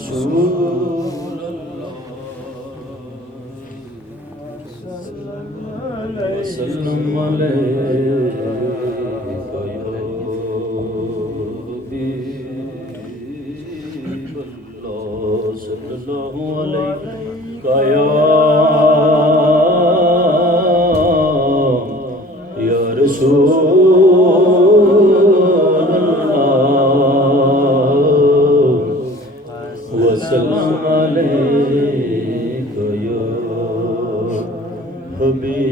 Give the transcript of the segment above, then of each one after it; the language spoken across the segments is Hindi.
रसूल वसल्लम अलैका या हबीबल्लाह सल्लल्लाहु अलैका या रसूल वसल्लम अलैका या हबीबल्लाह।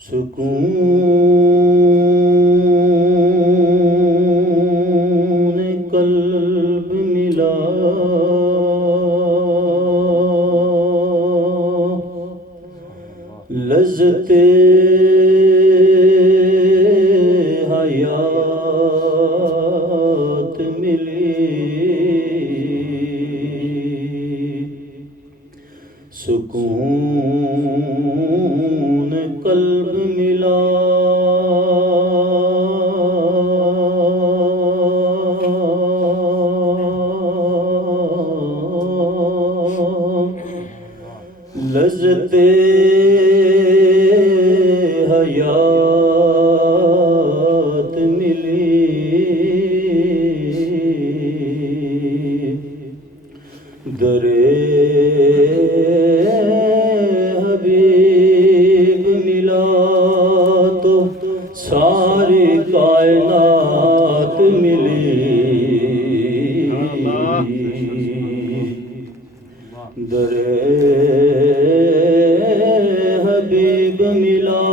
सुकून कल्ब मिला लज़्ज़ते हयात मिली। सुकून कल्ब मिला लज़्ज़ते हयात मिली। दरे हबीब मिला तो सारी कायनात मिली। दरे हबीब मिला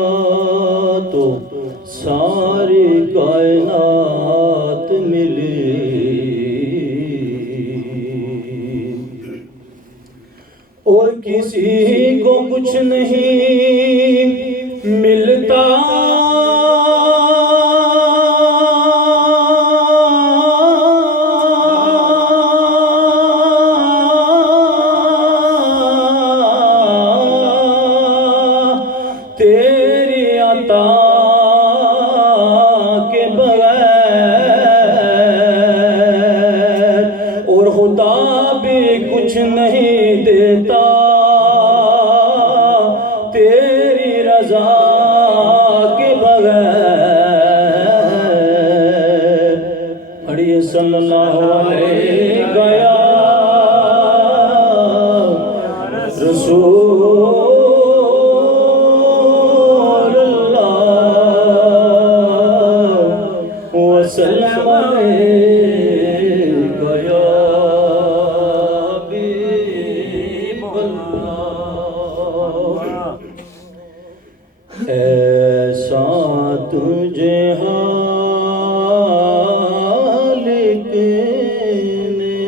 तो सारी कायनात मिली। और किसी को कुछ नहीं मिलता तेरी अता के बगैर, और खुदा भी कुछ नहीं देता तेरी रजा के बगैर। पढ़िए सल्लल्लाहु अलैहि या रसूलल्लाह वसल्लम अलैका या ऐसा तुझे हालिक ने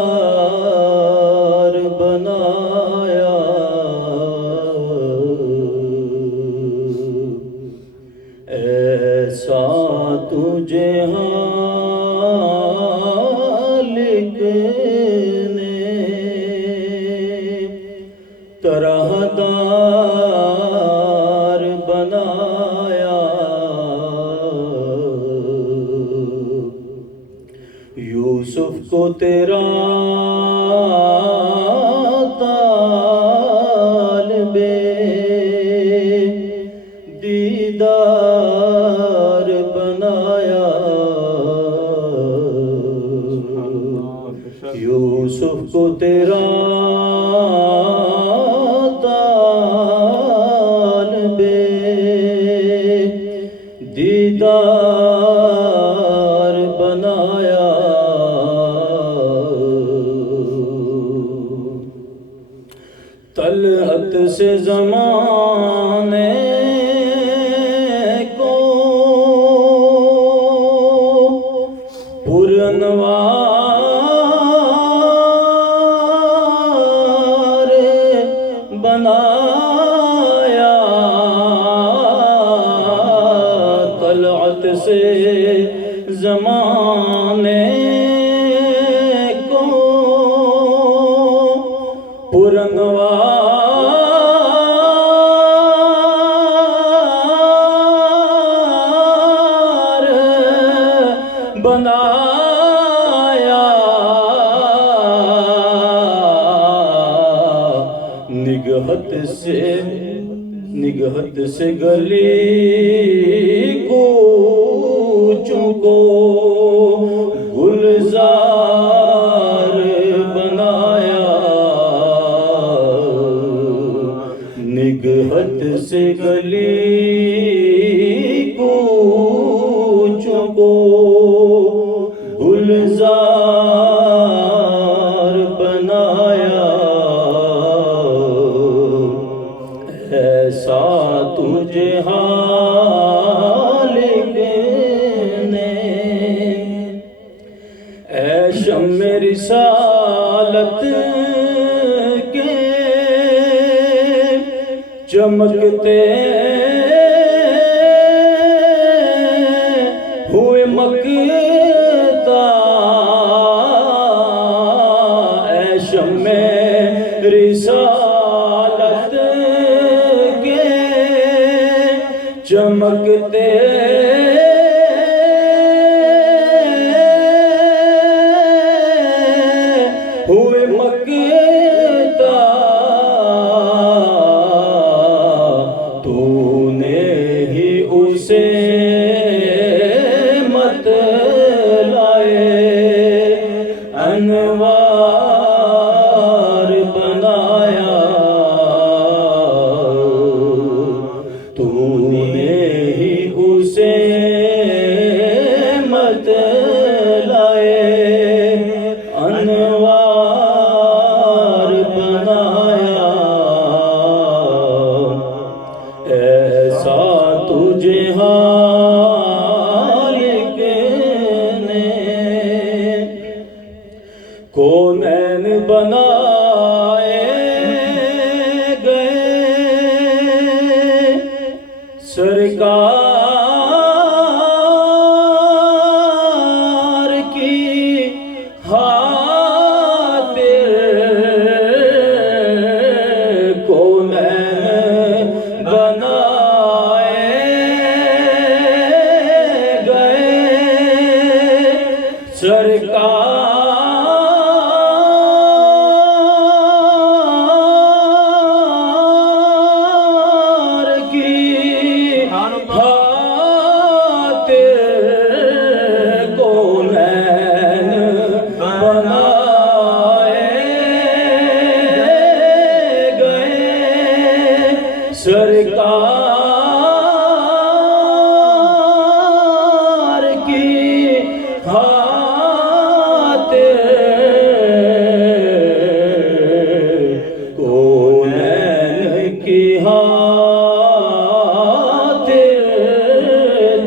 तरहदार बनाया। ऐसा तुझे हालिक तरहदार बनाया। यूसुफ को तेरा तालिबे दीदार बनाया। यूसुफ को तेरा तालिबे दीदार बनाया। तलहत से ज़माने को पुरनवार बनाया। तलअत से ज़माने को पुरनवार निगहत से गली कूचों को गुलजार बनाया, निगहत से गली कूचों को गुलजार बनाया। ऐसा तुझे हालिक ने ऐ शम्मे रिसालत के चमकते हुए मकता, ऐ शम्मे रिसालत के चमकते हुए मकता, तूने ही उसे मत लाए अनवार बनाया, तूने ही उसे मत लाए अनवार बनाया। ऐसा तुझे हालिक ने कौनैन बनाए गए सरकार की खातिर, कौनैन बनाए गए सरकार की खातिर, कौनैन बनाए गए सरकार की खातिर, कौनैन की खातिर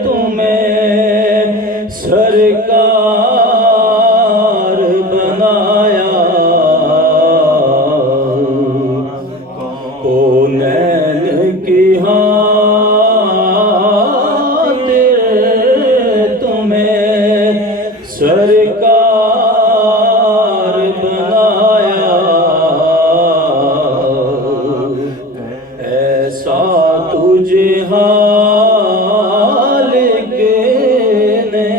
तुम्हें सरकार बनाया, कौनैन की खातिर तुम्हें सरकार बनाया। ऐसा तुझे हालिक ने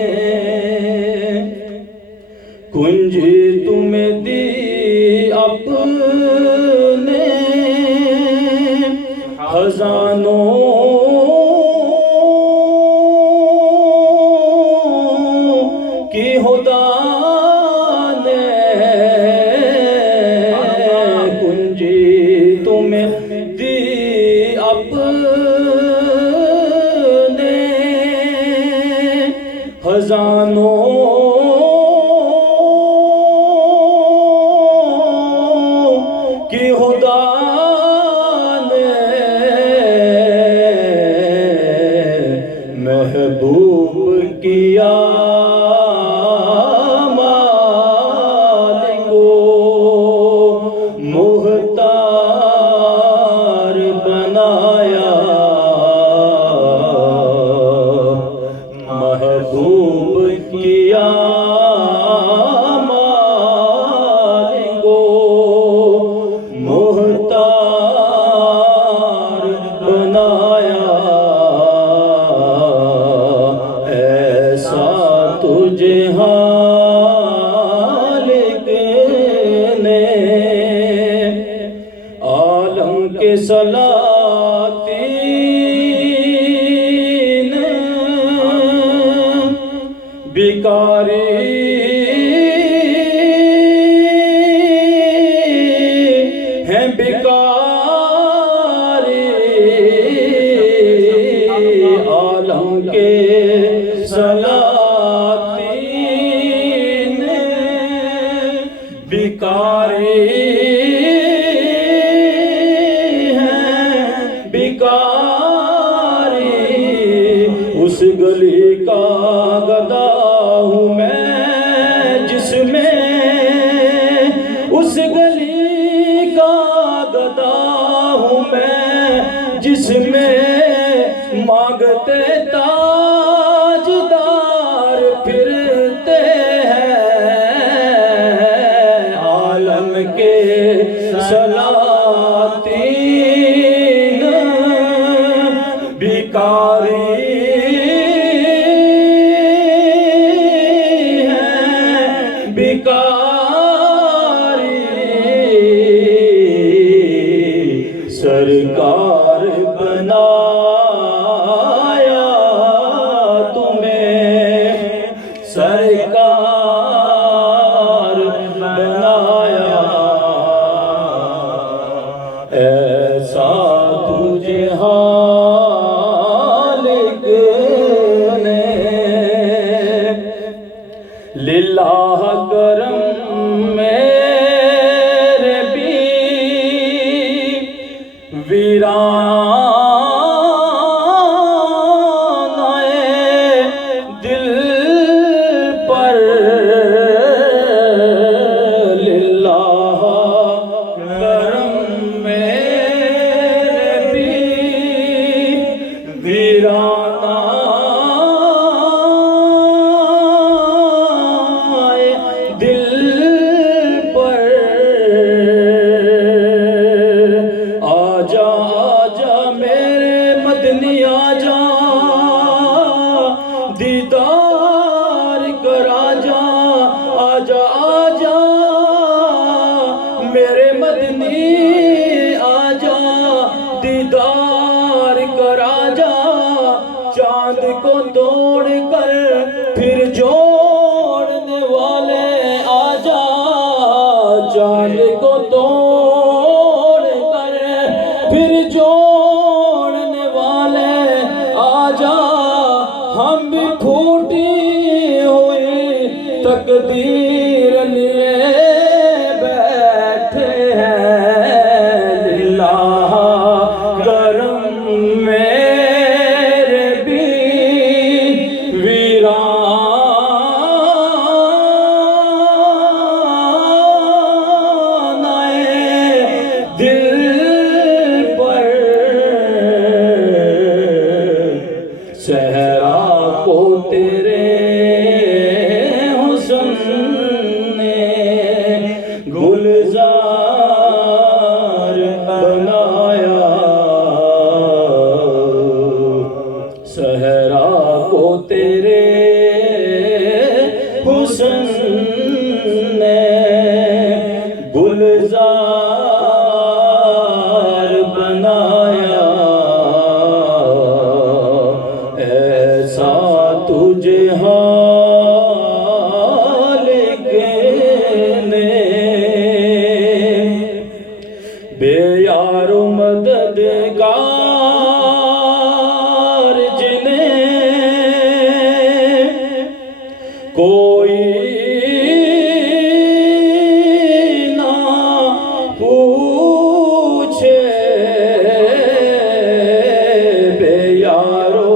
कुंजी तुम्हें दी अपने खजानों की खुदा ने, कुंजी तुम्हें दी अपने खजानों की खुदा ने, महबूब किया मालिक को मुख्तार बनाया, महबूब किया मालिक को मुख्तार बनाया। ऐसा तुझे हालिक ने आलम के सलातीन बिकारी हैं बिकारी आलम के सलातीन बिकारी उस गली का गदा हूँ मैं जिसमें, उस गली का गदा हूँ मैं जिसमें मांगते ताजदार फिरते हैं आलम के सलातीन बिकारी सरकार बनाया तुम्हें, सरकार बनाया ऐसा तुझे हालिक ने लिल्लाह करम मेरे भी वीरानाए दिल पर लिल्लाह करम मेरे भी वीरानाए दिल पर आजा आजा मेरे मदनी आजा दीदार करा जा आजा आजा मेरे मदनी आजा दीदार करा जा चांद को तोड़ कर फिर जोड़ने वाले आजा चांद को तोड़ कर फिर जोड़ने वाले आजा हम भी फूटी हुई तकदीर लिए बैठे हैं लिल्लाह करम मेरे भी वीरानाए दिल पर सहरा को तेरे हुस्न ने गुलजार बनाया सहरा को तेरे हुस्न ने गुलजार बनाया ऐसा तुझे हालिक ने बेयारो मददगार जिन्हें कोई ना पूछे बेयारो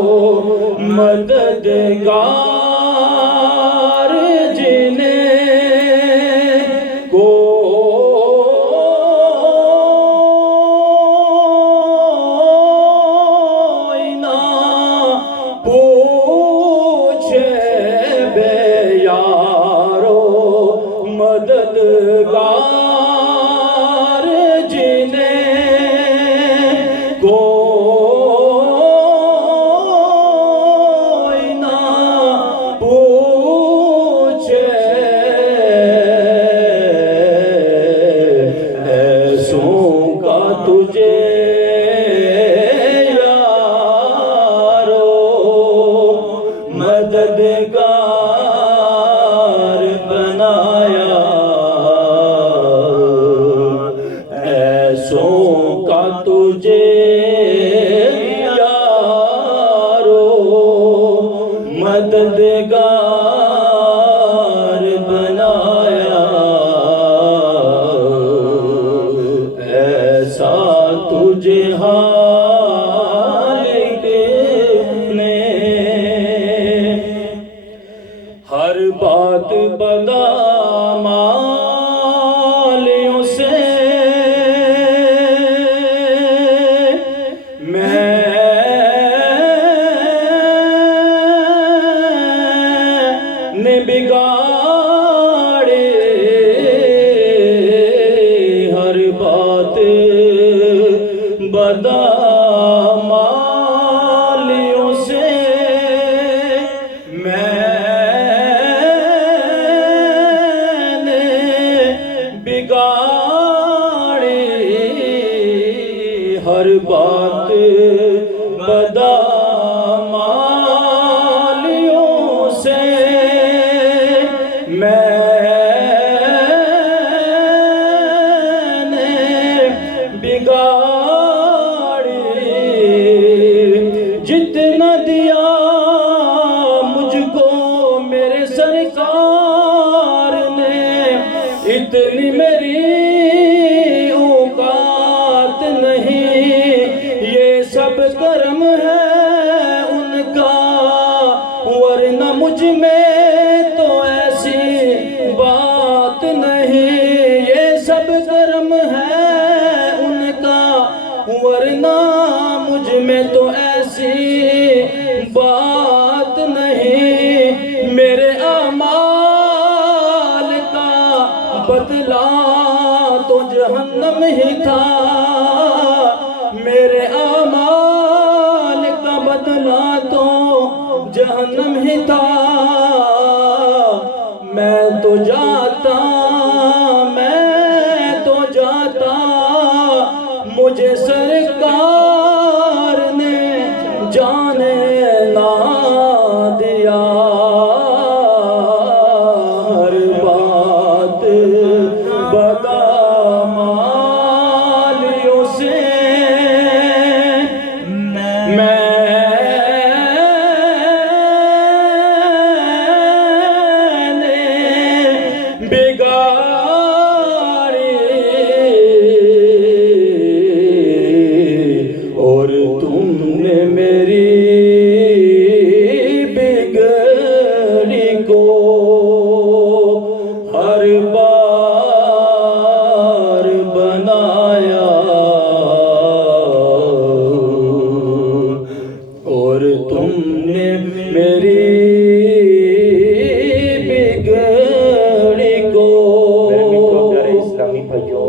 मददगार जिन्हें कोई ना पूछे बेयारो मददगार जिन्हें कोई ना पूछे ऐसों का तुझे ऐसों का तुझे यारो मददगार बनाया, ऐसा तुझे हालिक ने हर बात बदामालियों से मैंने बिगाड़े, हर बात बदामालियों से बिगाड़े, हर बात बदामालियों से मैंने बिगाड़े। जितना दिया मुझको मेरे सरकार ने, इतनी मेरी औकात नहीं, ये सब कर्म है उनका, वरना मुझ में तो ऐसी बात नहीं। ये सब कर्म है उनका, वरना मुझ में तो ऐसी बात नहीं। मेरे अमाल का बदला तो जहन्नम ही था, मेरे अमाल का बदला तो जहन्नम ही था। मैं तो जाता मुझे सरकार ने जाने ना दिया, हर बात बदामालियों से मैंने बिगाड़ी, और तुमने मेरी बिगड़ी को हर बार बनाया, और तुमने मेरी बिगड़ी को। मेरे इस्लामी भाइयों,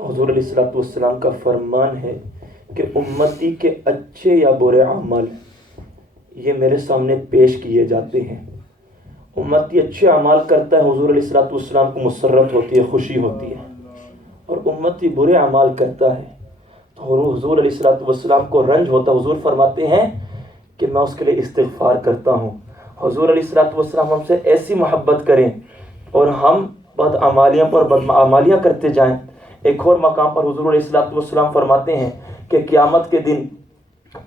हुजूर अलैहिस्सलाम का फरमान है कि उम्मती के अच्छे या बुरे अमल ये मेरे सामने पेश किए जाते हैं। उम्मती अच्छे अमाल करता है, हुजूर अलैहिस्सलाम को मुसर्रत होती है, खुशी होती है, और उम्मती बुरे अमाल करता है तो हुजूर अलैहिस्सलाम को रंज होता है। हुजूर फरमाते हैं कि मैं उसके लिए इस्तिग़फ़ार करता हूँ। हुजूर अलैहिस्सलाम हमसे ऐसी मोहब्बत करें और हम बदअमालियाँ पर बदअमालियाँ करते जाएं। एक और मकाम पर हुजूर अलैहिस्सलाम फरमाते हैं कि क़यामत के दिन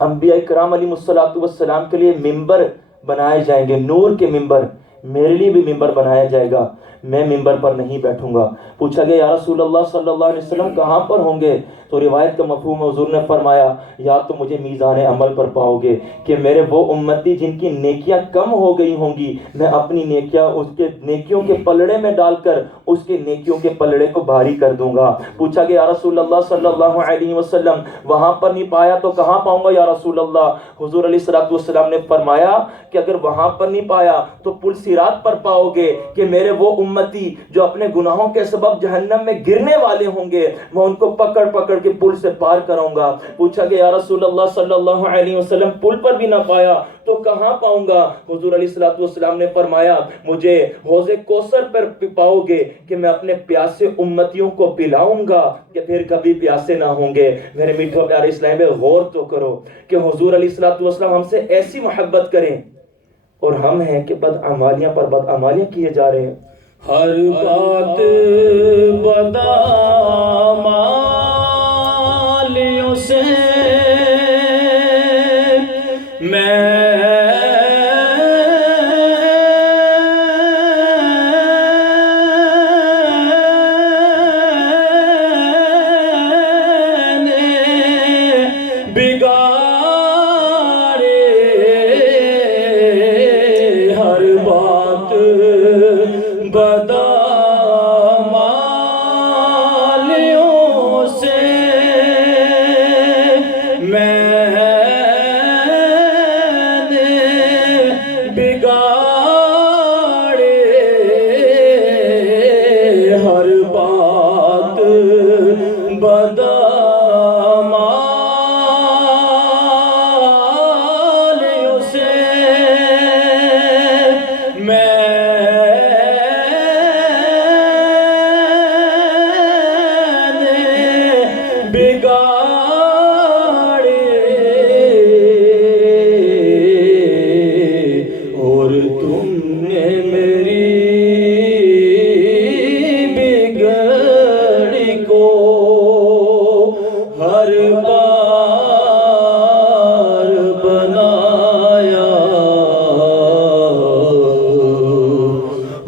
अंबिया इकराम अलैहिस्सलाम के लिए मिंबर बनाए जाएंगे, नूर के मिंबर। मेरे लिए भी मिंबर बनाया जाएगा, मैं मिंबर पर नहीं बैठूंगा। पूछा गया, या रसूलल्लाह सल्लल्लाहु अलैहि वसल्लम कहाँ पर होंगे? तो रिवायत का मफ़हूम हुजूर ने फरमाया, या तो मुझे मीज़ान अमल पर पाओगे कि मेरे वो उम्मती जिनकी नेकियां कम हो गई होंगी, मैं अपनी नेकियां उसके नेकियों के पलड़े में डालकर उसके नेकियों के पलड़े को भारी कर दूंगा। पूछा गया, या रसूलल्लाह सल्लल्लाहु अलैहि वसल्लम वहाँ पर नहीं पाया तो कहाँ पाऊंगा या रसूलल्लाह? हुजूर अलैहिस्सलातु वस्सलाम ने फरमाया कि अगर वहाँ पर नहीं पाया तो पुल सिरात पर पाओगे कि मेरे वो उम्मती जो अपने गुनाहों के सबब जहन्नम में गिरने वाले होंगे, मैं उनको पकड़ पकड़ के पुल से पार कराऊंगा। पूछा गया, या रसूलल्लाह सल्लल्लाहु अलैहि वसल्लम पुल पर भी ना पाया तो कहाँ पाऊंगा? हुजूर अलैहिस्सलातु वस्सलाम ने फरमाया, मुझे हौज़े कौसर पर पाओगे कि मैं अपने प्यासे उम्मतियों को पिलाऊंगा कि फिर कभी प्यासे ना होंगे। मेरे मीठो प्यारे इस्लाम में गौर तो करो कि हुजूर अलैहिस्सलातु वस्सलाम हमसे ऐसी मोहब्बत करें और हम हैं कि बदअमालियां पर बदअमालियां किए जा रहे हैं। हर बात बदामालियों से बिगाड़े हर बात बदामालियों से मैंने बिगाड़े हर बात बदामालियों से बिगाड़े और तुमने मेरी बिगड़ी को हर बार बनाया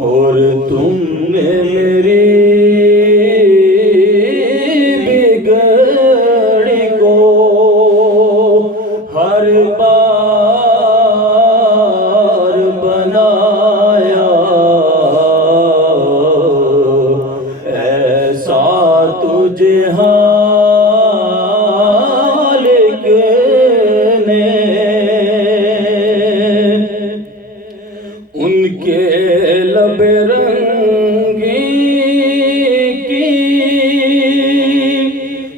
और तुमने मेरी हर बार बनाया ऐसा तुझे हालिक ने उनके लबे रंगी की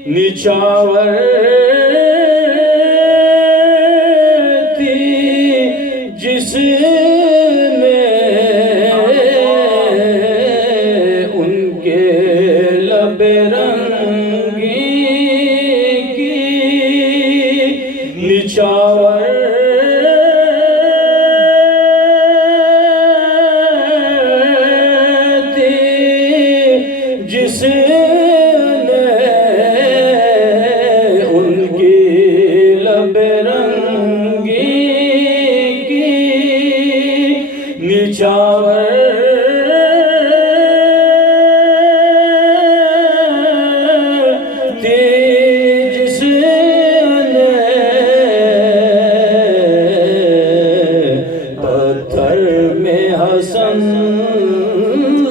निछावर जिसने उनके लबे रंगी की निछावर थी जिसने उनकी लबे रंगी निछावर थी जिसने पत्थर में हसन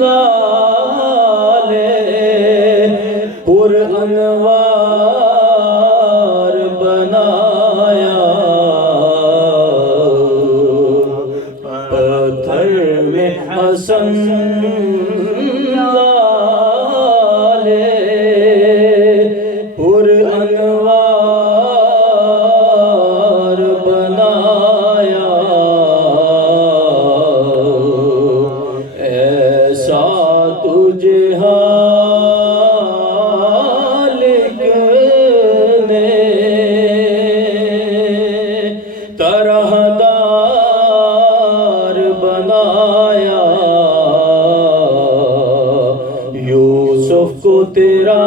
लाले पुरअनवार बनाया पत्थर में हसन लाले पुरअनवार बनाया ऐसा तुझे हालिक ने तरहदार बनाया यूसुफ को तेरा